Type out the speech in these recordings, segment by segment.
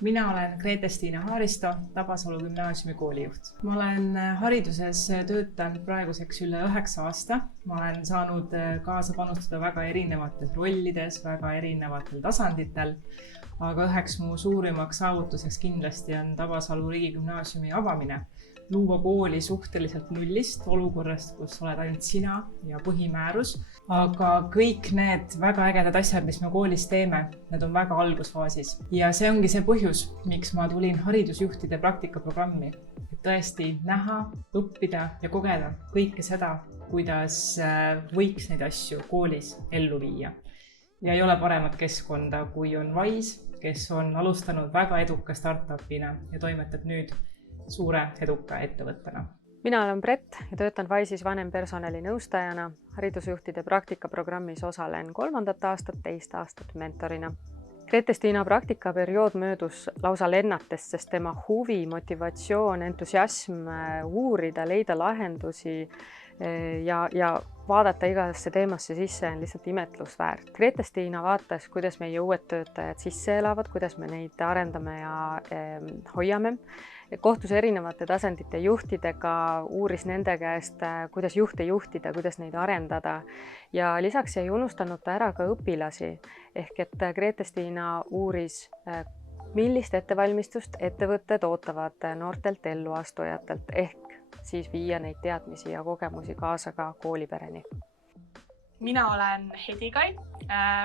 Mina olen Grete-Stiina Haaristo, Tabasalu gümnaasiumi koolijuht. Ma olen hariduses töötanud praeguseks üle 9 aasta. Ma olen saanud kaasa panustada väga erinevates rollides, väga erinevatel tasanditel. Aga üheks mu suurimaks saavutuseks kindlasti on Tabasalu riigigümnaasiumi avamine. Luua kooli suhteliselt nullist olukorrast, kus oled ainult sina ja põhimäärus. Aga kõik need väga ägedad asjad, mis me koolis teeme, need on väga algusfaasis. Ja see ongi see põhjus, miks ma tulin haridusjuhtide praktikaprogrammi. Et tõesti näha, õppida ja kogeda kõike seda, kuidas võiks neid asju koolis ellu viia. Ja ei ole paremat keskkonda, kui on Wise, kes on alustanud väga eduka startupina ja toimetab nüüd suure eduka ettevõttena. Mina olen Brett ja töötan Wise'is vanempersonali nõustajana. Haridusjuhtide praktikaprogrammis osalen 3. aastat, 2 aastat mentorina. Grete-Stiina praktikaperiood möödus lausa lennates, sest tema huvi, motivatsioon, entusiasm uurida, leida lahendusi ja vaadata igasse teemasse sisse on lihtsalt imetlusväärt. Grete-Stiina vaatas, kuidas meie uued töötajad sisse elavad, kuidas me neid arendame ja hoiame. Kohtus erinevate tasandite juhtidega, uuris nende käest, kuidas juhte juhtida, kuidas neid arendada. Ja lisaks ei unustanud ta ära ka õpilasi. Ehk et Grete-Stiina uuris, millist ettevalmistust ettevõtted ootavad noortelt elluastujatelt ehk siis viia neid teadmisi ja kogemusi kaasa ka koolipereni. Mina olen Hedikai,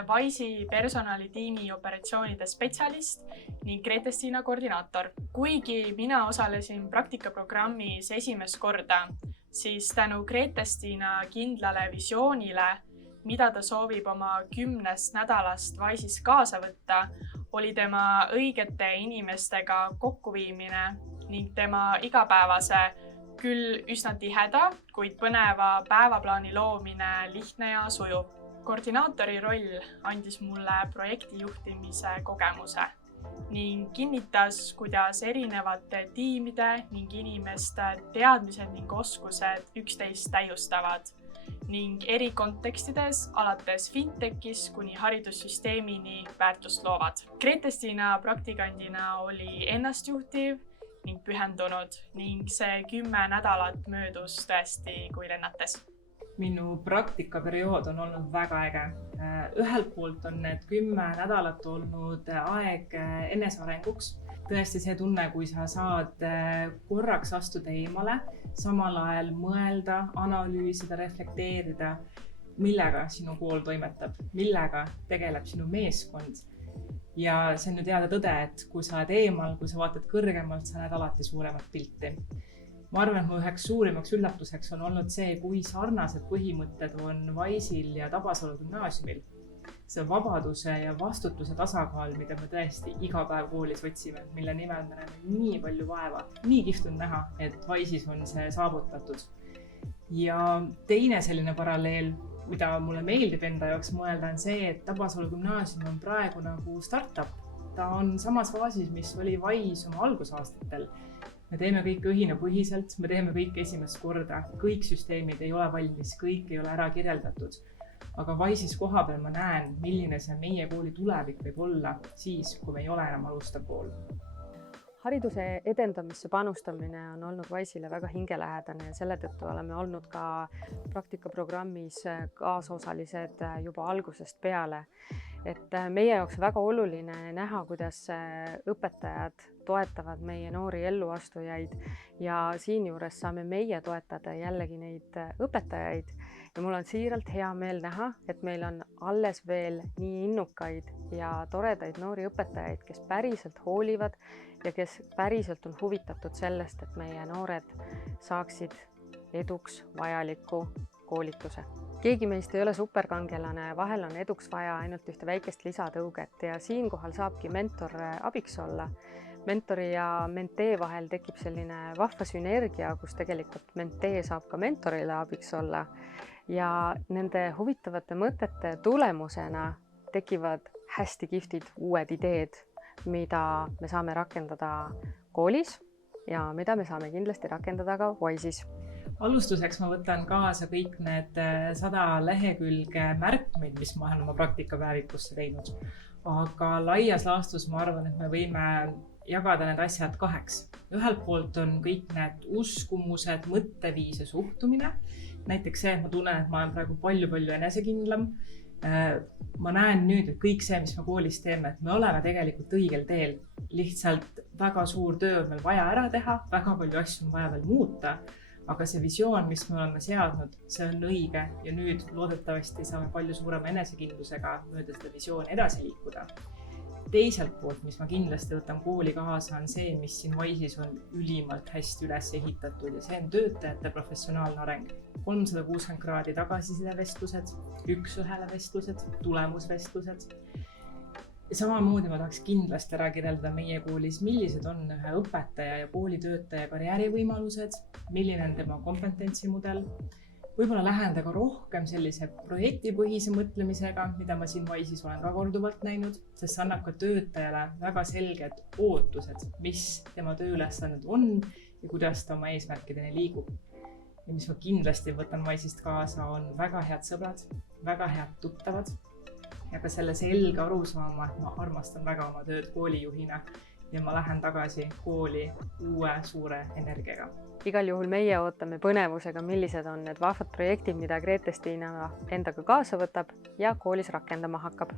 Wise'i personalitiimi operatsioonide spetsialist ning Grete-Stiina koordinaator. Kuigi mina osalesin praktikaprogrammis esimest korda, siis tänu Grete-Stiina kindlale visioonile, mida ta soovib oma 10 nädalast Wise'is kaasa võtta, oli tema õigete inimestega kokkuviimine ning tema igapäevase küll üsna tiheda, kuid põneva päevaplaani loomine lihtne ja sujuv. Koordinaatori roll andis mulle projekti juhtimise kogemuse ning kinnitas, kuidas erinevate tiimide ning inimeste teadmised ning oskused üksteist täiustavad ning eri kontekstides alates fintechis kuni haridussüsteemini väärtust loovad. Grete-Stiina praktikandina oli ennastjuhtiv ning pühendunud ning see 10 nädalat möödus tõesti kui lennates. Minu praktikaperiood on olnud väga äge. Ühelt poolt on need 10 nädalat olnud aeg enesearenguks. Tõesti see tunne, kui sa saad korraks astuda eemale, samal ajal mõelda, analüüsida, reflekteerida, millega sinu kool toimetab, millega tegeleb sinu meeskond. Ja see on ju teada tõde, et kui sa oled eemal, kui sa vaatad kõrgemalt, sa näed alati suuremat pilti. Ma arvan, et mu üheks suurimaks üllatuseks on olnud see, kui sarnased põhimõtted on Wise'il ja Tabasalu gümnaasiumil. See vabaduse ja vastutuse tasakaal, mida me tõesti iga päev koolis võtsime, mille nimel me näeme nii palju vaeva. Nii kihvt on näha, et Wise'is on see saavutatud. Ja teine selline paralleel, mida mulle meeldib enda jaoks mõelda, on see, et Tabasalu gümnaasium on praegu nagu startup. Ta on samas faasis, mis oli Wise oma algusaastatel. Me teeme kõike õhinapõhiselt, me teeme kõik esimest korda. Kõik süsteemid ei ole valmis, kõik ei ole ära kirjeldatud. Aga Wise'is koha peal ma näen, milline see meie kooli tulevik võib olla siis, kui me ei ole enam alustav kool. Hariduse edendamisse panustamine on olnud Wise'ile väga hingelähedane ja selle tõttu oleme olnud ka praktikaprogrammis kaasosalised juba algusest peale. Et meie jaoks väga oluline näha, kuidas õpetajad toetavad meie noori elluastujaid ja siinjuures saame meie toetada jällegi neid õpetajaid. Ja mul on siiralt hea meel näha, et meil on alles veel nii innukaid ja toredaid noori õpetajaid, kes päriselt hoolivad ja kes päriselt on huvitatud sellest, et meie noored saaksid eduks vajaliku koolituse. Keegi meist ei ole superkangelane, vahel on eduks vaja ainult ühte väikest lisatõuget ja siinkohal saabki mentor abiks olla. Mentori ja mentee vahel tekib selline vahva sünergia, kus tegelikult mentee saab ka mentorile abiks olla. Ja nende huvitavate mõtete tulemusena tekivad hästi kihvtid uued ideed, mida me saame rakendada koolis ja mida me saame kindlasti rakendada ka Wise'is. Alustuseks ma võtan kaasa kõik need 100 lehekülge märkmeid, mis ma olen oma praktikapäevikusse teinud. aga laias laastus ma arvan, et me võime jagada need asjad kaheks. Ühelt poolt on kõik need uskumused, mõtteviis ja suhtumine. Näiteks see, et ma tunnen, et ma olen praegu palju enesekindlam. Ma näen nüüd, et kõik see, mis me koolis teeme, et me oleme tegelikult õigel teel. Lihtsalt väga suur töö on veel vaja ära teha, väga palju asju on vaja veel muuta. Aga see visioon, mis me oleme seadnud, see on õige ja nüüd loodetavasti saame palju suurema enesekindlusega mööda seda visiooni edasi liikuda. Teiselt poolt, mis ma kindlasti võtan kooli kaasa, on see, mis siin Wise'is on ülimalt hästi üles ehitatud ja see on töötajate professionaalne areng. 360 kraadi tagasisidevestlused, üks-ühele vestlused, tulemusvestlused. Ja samamoodi ma tahaks kindlasti ära kirjeldada meie koolis, millised on ühe õpetaja ja koolitöötaja karjäärivõimalused, milline on tema kompetentsimudel. Võib-olla läheneda ka rohkem sellise projektipõhise mõtlemisega, mida ma siin Wise'is olen ka korduvalt näinud, sest see annab ka töötajale väga selged ootused, mis tema tööülesanded on ja kuidas ta oma eesmärkideni liigub. Ja mis ma kindlasti võtan Wise'ist kaasa, on väga head sõbrad, väga head tuttavad ja ka selle selge arusaama, et ma armastan väga oma tööd koolijuhina ja ma lähen tagasi kooli uue suure energiaga. Igal juhul meie ootame põnevusega, millised on need vahvad projektid, mida Grete-Stiina endaga kaasa võtab ja koolis rakendama hakkab.